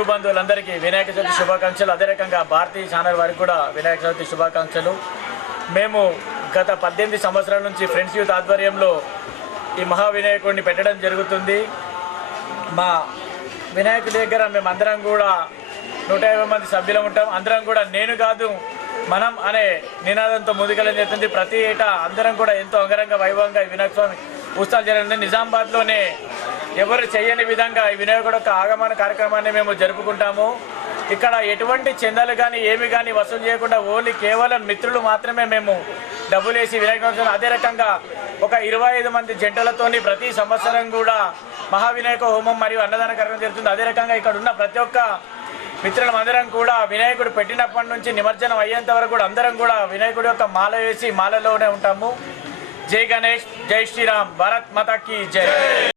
హిందూ బంధువులందరికీ వినాయక చవితి శుభాకాంక్షలు. అదే రకంగా భారతీయ ఛానల్ వారికి కూడా వినాయక చవితి శుభాకాంక్షలు. మేము గత పద్దెనిమిది సంవత్సరాల నుంచి ఫ్రెండ్స్ యూత్ ఆధ్వర్యంలో ఈ మహా వినాయకుడిని పెట్టడం జరుగుతుంది. మా వినాయకుడి దగ్గర మేమందరం కూడా నూట యాభై మంది సభ్యులు ఉంటాం. అందరం కూడా నేను కాదు మనం అనే నినాదంతో ముందుకెళ్ళని చెప్తుంది ప్రతి ఏటా అందరం కూడా ఎంతో అంగరంగ వైభవంగా ఈ వినాయక స్వామి ఉత్సవాలు జరిగింది నిజామాబాద్లోనే ఎవరు చేయని విధంగా ఈ వినాయకుడు యొక్క ఆగమన కార్యక్రమాన్ని మేము జరుపుకుంటాము. ఇక్కడ ఎటువంటి చందాలు కానీ ఏమి కానీ వసూలు చేయకుండా ఓన్లీ కేవలం మిత్రులు మాత్రమే మేము డబ్బులు వేసి వినాయక అదే రకంగా ఒక ఇరవై ఐదు మంది జంటలతోని ప్రతి సంవత్సరం కూడా మహావినాయక హోమం మరియు అన్నదాన కార్యక్రమం జరుగుతుంది. అదే రకంగా ఇక్కడ ఉన్న ప్రతి ఒక్క మిత్రులం అందరం కూడా వినాయకుడు పెట్టినప్పటి నుంచి నిమజ్జనం అయ్యేంత వరకు కూడా అందరం కూడా వినాయకుడి యొక్క మాల వేసి మాలలోనే ఉంటాము. जय गणेश जय श्री राम भारत माता की जय।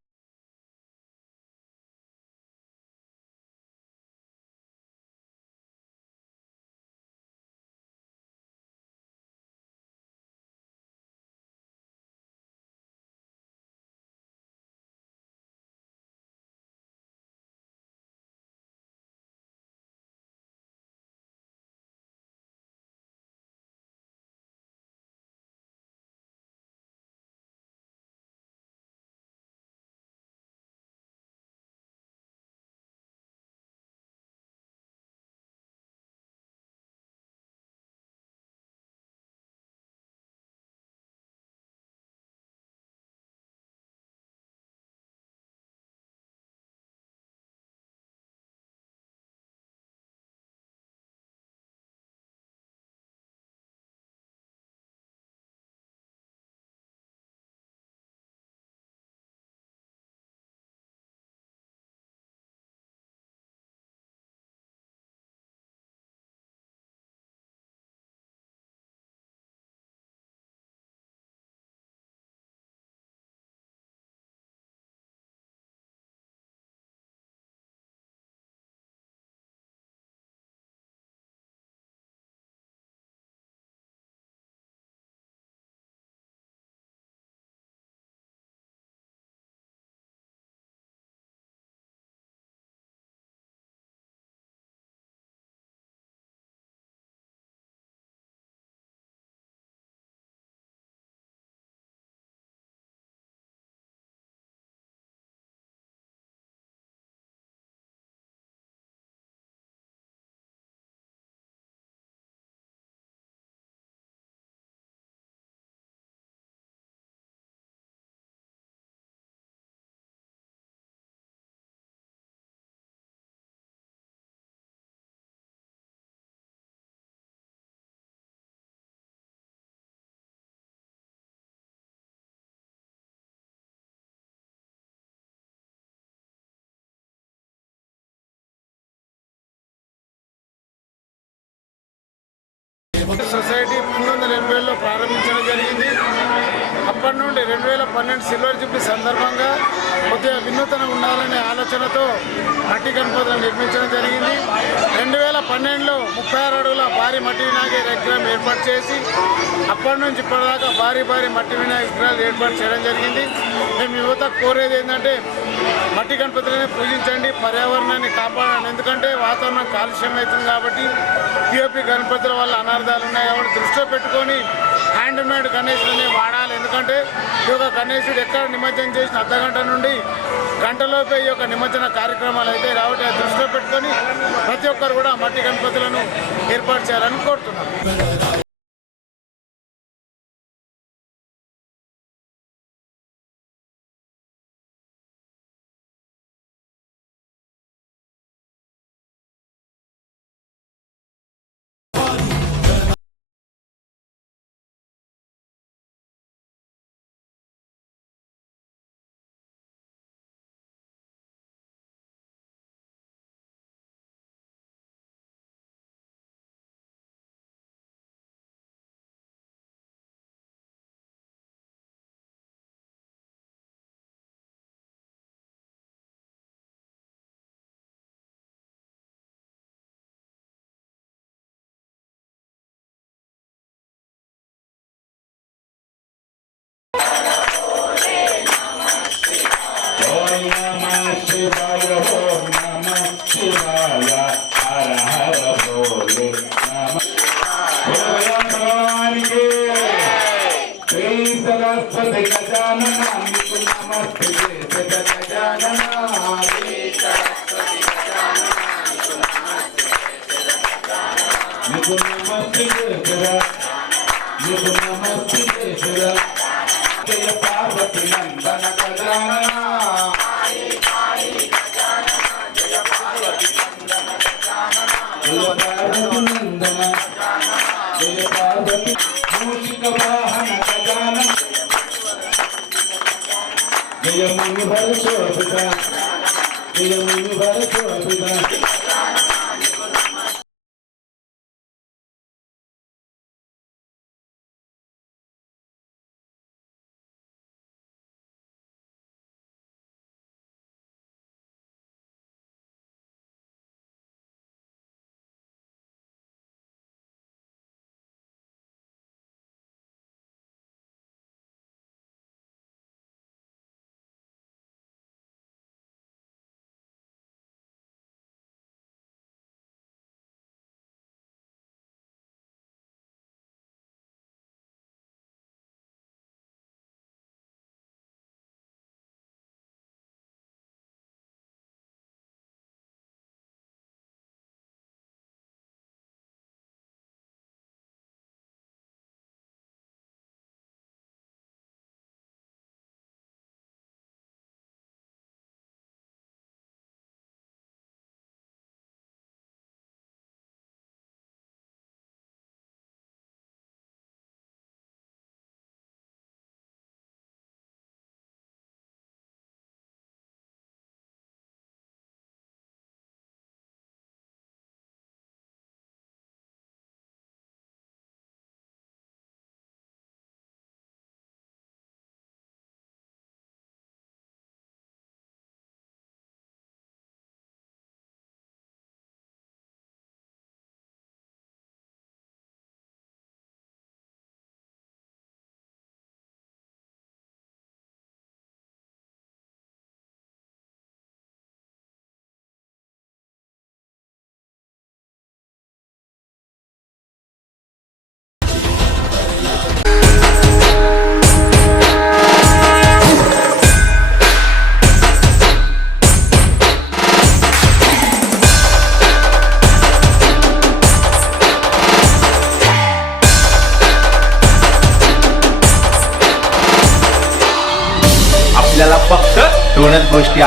వేల పన్నెండు సిల్వర్ జూబ్లీ సందర్భంగా కొద్దిగా వినూతనం ఉండాలనే ఆలోచనతో మట్టి గణపతులను నిర్మించడం జరిగింది. రెండు వేల పన్నెండులో ముప్పై ఆరు అడుగుల భారీ మట్టి వినాయక విగ్రహం ఏర్పాటు చేసి అప్పటి నుంచి ఇప్పటిదాకా భారీ భారీ మట్టి వినాయక విగ్రహాలు ఏర్పాటు చేయడం జరిగింది. మేము యువత కోరేది ఏంటంటే మట్టి గణపతులని పూజించండి పర్యావరణాన్ని కాపాడండి. ఎందుకంటే వాతావరణం కాలుష్యం అవుతుంది కాబట్టి పిఓపి గణపతుల వల్ల అనార్థాలు ఉన్నాయి కాబట్టి దృష్టిలో పెట్టుకొని హ్యాండ్ మేడ్ గణేశులని వాడాలి. ఎందుకంటే ఈ యొక్క గణేశుడు ఎక్కడ నిమజ్జనం చేసిన అర్ధగంట నుండి గంటలోపే ఈ యొక్క నిమజ్జన కార్యక్రమాలు అయితే రావటం దృష్టిలో పెట్టుకొని ప్రతి ఒక్కరు కూడా మట్టి గణపతులను ఏర్పాటు చేయాలని కోరుతున్నాను Música barra na cadana Tira mundo para o seu, Tira mundo para o seu,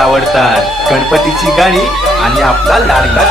आवडतात. गणपतीची गाणी आणि आपला लाडका